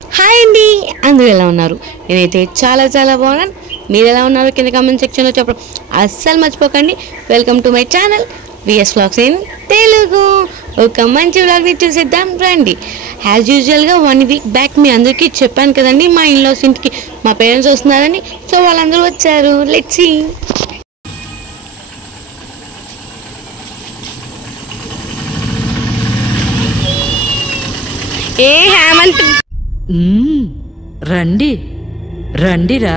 Hi అండి, అందరూ ఎలా ఉన్నారు? నేనైతే చాలా చాలా బాగున్నాను. మీరు ఎలా ఉన్నారు కింద కామెంట్ సెక్షన్లో చెప్పడం అస్సలు మర్చిపోకండి. Welcome to my channel VS vlogs in Telugu. ఒక మంచి వ్లాగ్ని చూసేద్దాం రండి. యాజ్ యూజువల్గా 1 వీక్ బ్యాక్ మీ అందరికీ చెప్పాను కదండి, మా ఇన్లాస్ ఇంటికి మా పేరెంట్స్ వస్తున్నారని. సో వాళ్ళందరూ వచ్చారు. Let's see. ఏ హేమంత్, రండి రండిరా.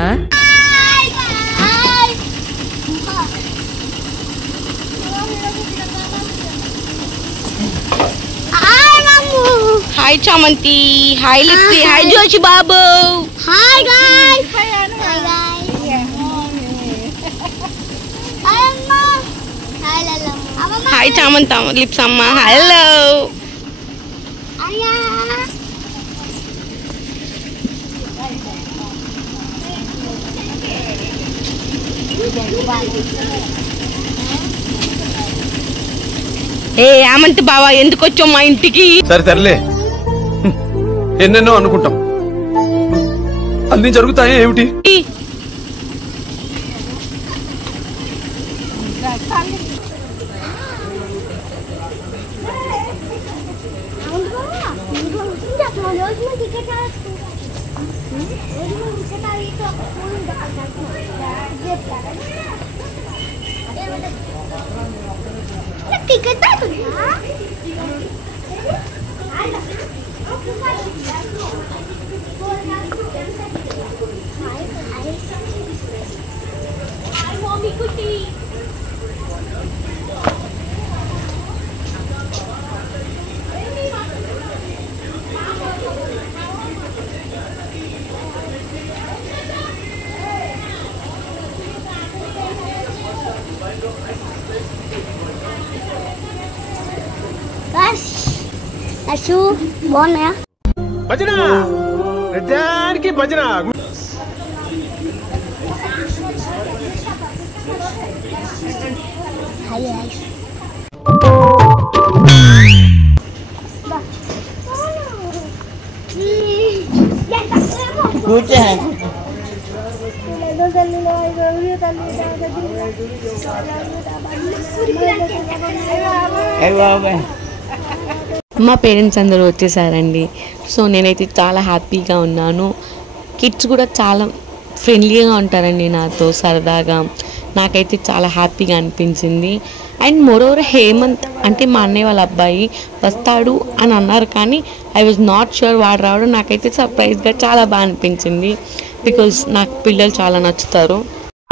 హాయ్ చామంతి, హాయ్ లిప్సి, హాయ్ జోషి బాబు. Hi guys. Hi guys. Hi Amma. Hi Lala. Hi చామంతి, లిప్స్ అమ్మ. Hello Aya. ఏ హేమంత్ బావా, ఎందుకు వచ్చావు మా ఇంటికి? సరే సర్లే, ఎన్నెన్నో అనుకుంటాం, అన్ని జరుగుతాయి ఏమిటి? అశు బాగున్నాయా? భజన ప్రతిదానికి భజన. Hi guys. మా పేరెంట్స్ అందరూ వచ్చేసారండి. సో నేనైతే చాలా హ్యాపీగా ఉన్నాను. కిడ్స్ కూడా చాలా ఫ్రెండ్లీగా ఉంటారండి నాతో, సరదాగా. నాకైతే చాలా హ్యాపీగా అనిపించింది. అండ్ మోరోవర్ హేమంత్ అంటే మా అన్నయ్య వాళ్ళ అబ్బాయి వస్తాడు అని అన్నారు, కానీ ఐ వాజ్ నాట్ షూర్ వాడు రావడం. నాకైతే సర్ప్రైజ్గా చాలా బాగా అనిపించింది. బికాజ్ నాకు పిల్లలు చాలా నచ్చుతారు.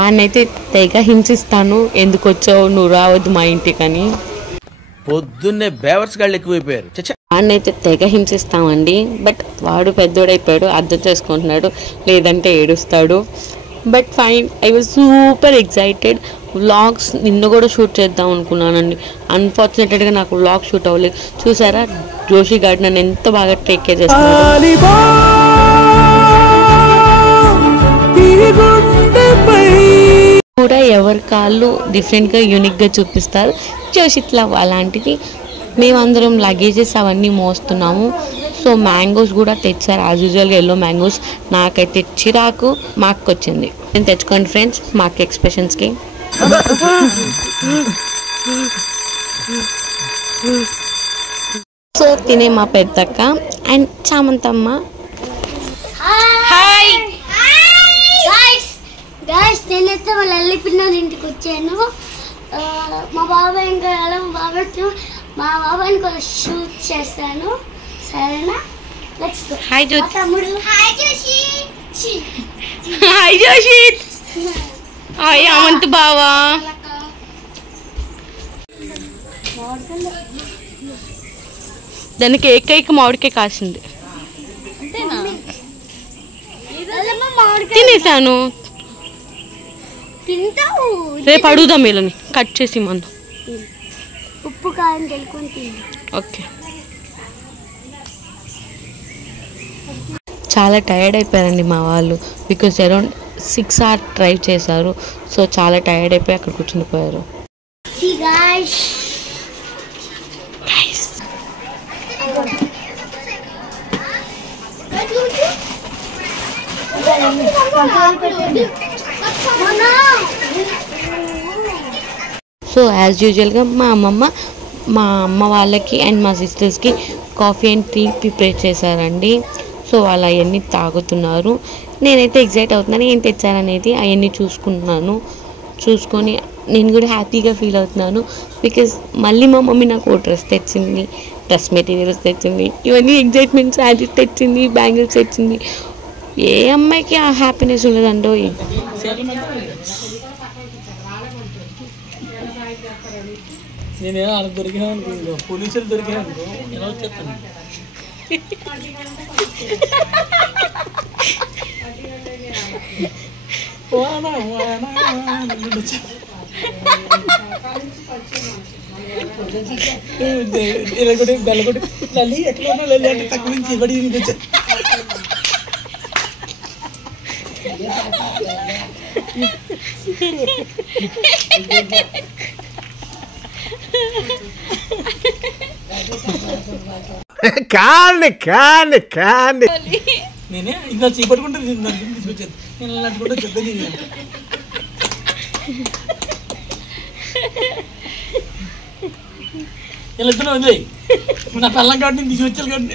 వాడినైతే తెగ హింసిస్తాను, ఎందుకు వచ్చావు, నువ్వు రావద్దు మా ఇంటికని. పొద్దున్నే బేవర్స్ గాళ్ళు ఎక్కువైపోయారు. వాడినైతే తెగ హింసిస్తామండి. బట్ వాడు పెద్దోడైపోయాడు, అర్థం చేసుకుంటున్నాడు, లేదంటే ఏడుస్తాడు. But fine, I was super excited. Vlogs నిన్న కూడా షూట్ చేద్దాం అనుకున్నానండి. అన్ఫార్చునేటెడ్గా నాకు వ్లాగ్ షూట్ అవ్వలేదు. చూసారా జోషి గారు నన్ను ఎంత బాగా టేక్ కేర్ చేస్తున్నారు. కూడా ఎవరి కాళ్ళు డిఫరెంట్గా యూనిక్గా చూపిస్తారు. జోషిత్లా అలాంటిది. మేమందరం లగేజెస్ అవన్నీ మోస్తున్నాము. సో మ్యాంగోస్ కూడా తెచ్చారు, యాజ్ యూజువల్గా ఎల్లో మ్యాంగోస్. నాకైతే చిరాకు, మా అక్క వచ్చింది. నేను తెచ్చుకోండి ఫ్రెండ్స్ మా అక్క ఎక్స్ప్రెషన్స్కి. సో తినే మా పెద్దక్క అండ్ చామంతమ్మ. హాయ్ గైస్, నేనైతే వాళ్ళ అల్లి పిల్లల ఇంటికి వచ్చాను. మా బాబాయ్ ఇంకా మా బాబాయ్ని కూడా షూట్ చేస్తాను. సరేనా? Let's go. హాయ్ జో, తమ్ముడు. Hi Joshi. Hi Joshith, hi Hemanth బావా. దానికి ఏకైక మామిడికాయ కాసింది, తినేసాను. తింటావు? రేపు అడుగుదాం వీళ్ళని కట్ చేసి మందు. ఉప్పు కారం తెలుకొని తింది. ఓకే. చాలా టైర్డ్ అయిపోయారండి మా వాళ్ళు. బికాజ్ అరౌండ్ 6 hours డ్రైవ్ చేశారు. సో చాలా టైర్డ్ అయిపోయి అక్కడ కూర్చుండిపోయారు. See guys. సో యాజ్ యూజువల్గా మా అమ్మ వాళ్ళకి అండ్ మా సిస్టర్స్కి కాఫీ అండ్ టీ ప్రిపేర్ చేశారండి. సో వాళ్ళు అవన్నీ తాగుతున్నారు. నేనైతే ఎగ్జైట్ అవుతున్నాను ఏం తెచ్చారనేది. అవన్నీ చూసుకొని నేను కూడా హ్యాపీగా ఫీల్ అవుతున్నాను. బికాజ్ మళ్ళీ మా మమ్మీ నాకు ఓ డ్రెస్ తెచ్చింది, డ్రెస్ మెటీరియల్స్ తెచ్చింది, ఇవన్నీ ఎగ్జైట్మెంట్స్ శారీస్ తెచ్చింది, బ్యాంగిల్స్ తెచ్చింది. ఏ అమ్మాయికి ఆ హ్యాపీనెస్ ఉండదండో. నేనేమో వాళ్ళకి దొరికినా అనుకో, పోలీసులు దొరికినా అనుకో, ఎలా వచ్చేస్తాను. బెల్లగొట్టి లల్లి ఎట్లా ఉన్నా లల్లి అంటే తక్కువ నుంచి ఇవ్వడి వచ్చా. కాండి నేనే ఇంకా చీపట్టుకుంటే తీసుకొచ్చేది. నేను నడుచుకుంటే చెప్తే ఇలా ఇద్దరు ఉంది. నా పిల్లం కాబట్టి నేను తీసుకొచ్చాను కాబట్టి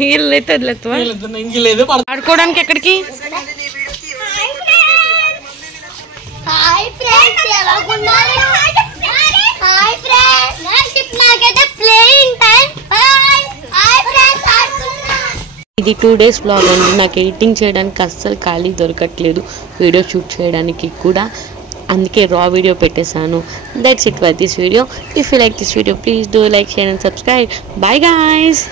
నేను ఇంక లేదు ఆడుకోవడానికి ఎక్కడికి హాయ్ ఫ్రెండ్స్, ఎలాగున్నారు? హాయ్ ఫ్రెండ్స్, నాకైతే ప్లేయింగ్ టైం. హాయ్ ఫ్రెండ్స్, ఆడుకుంటున్నా. ఇది 2 days వ్లాగ్ అండి. నాకు ఎడిటింగ్ చేయడానికి అస్సలు ఖాళీ దొరకట్లేదు, వీడియో షూట్ చేయడానికి కూడా. అందుకే రా వీడియో పెట్టేశాను. That's it for this video. If you like this video please do like, share and subscribe. By guys.